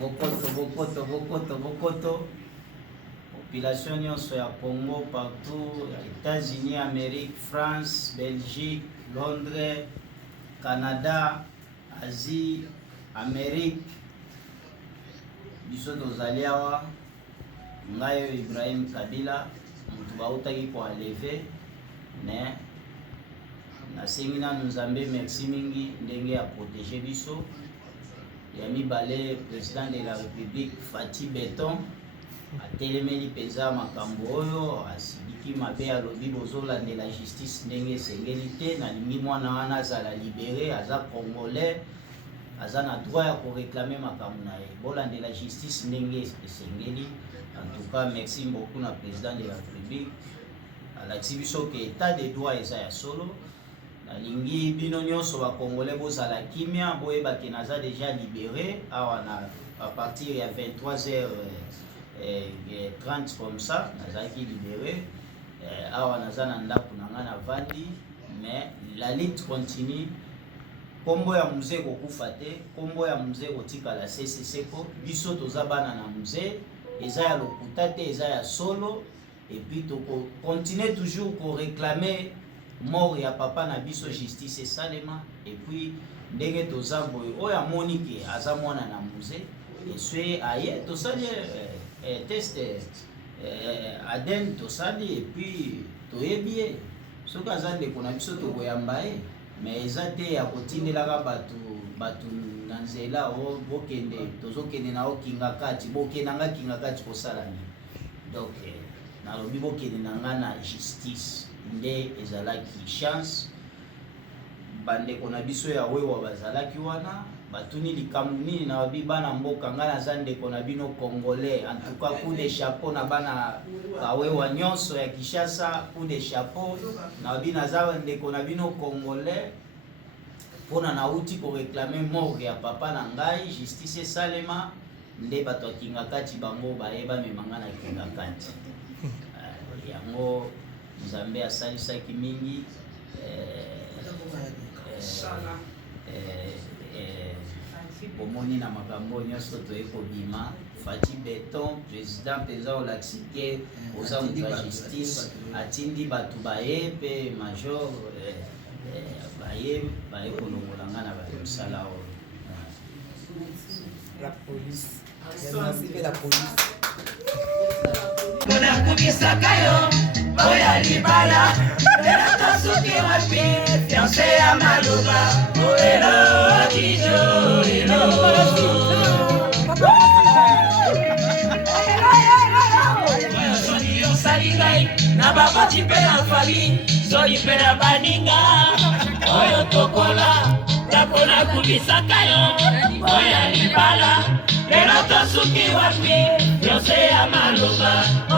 Bokoto. Population nyonso ya Congo partout, États-Unis, Amérique, France, Belgique, Londres, Canada, Asie, Amérique. Biso tozali awa ngayo Ibrahim Kabila mutu bautaki kwa leve ne nasengi nanu Nzambe merci mingi ndenge ya protéger biso. Ya mibale président de la République Fati Beton atelemeli penza makambo oyo asidiki mabe alobi bozolandela justice ndenge esengeli te, nalingi mwana wana azala libéré, aza congolais, aza na droit ya koréclamer makambo na ye, bolandela justice ndenge esengeli. En tout cas merci beaucoup na président de la République alakisi biso ke état de droit eza ya solo. Nalingi bino nyonso ba congolais bozala kimia boyeba ke naza déjà libéré awa na à partir ya 23h30 comme ça nazalaki libéré awa naza na ndako na nga na vandi, mais la lutte continue. Kombo ya musée kokufa te, kombo ya musée kotikala CCC ko biso toza bana na musée eza ya lokuta te, eza ya solo, et puis to continuer toujours ko réclamer mort ya papa na biso justice esalema. Et puis ndenge toza boye oyo amoni ke aza mwana na musée eswe aye tosali test ADN tosali, et puis toyebi ye soki aza ndeko na biso tokoyamba ye, mais eza te ya kotindelaka bato na nzela o bokende tozokende na okinga kati bokenda nga kinga kati kosala nini. Donc nalobi bokende na nga na justice nde ezalaki chance. Bandeko na biso ya wewa bazalaki wana batuni likambo nini na babi bana mboka nga naza ndeko na bino congolais. En tout cas coup de chapeau na bana bawewa nyonso ya Kinshasa, coup de chapeau na babi naza ndeko na bino congolais pona na uti ko réclamer mort ya papa na ngai, justice esalema nde bato akinga kati bango bayeba memanga na kinga kati. Yango Nzambe asalisaki mingi bomoni na makambo nyonso toye kobima. Fati Beton président penza olakisi ke oza moto ya justice atindi bato baye mpe major baye kolongola nga na mosala oyo. La police. La police. Kuna kubisaka yo oya libala elata suki wapi fiancé ya maloba oelo kijo elo soni yo salingai na babati pe na fali soni pe na baninga oyo tokola tapona kubisaka yo oya libala elata suki wapi fiancé ya maloba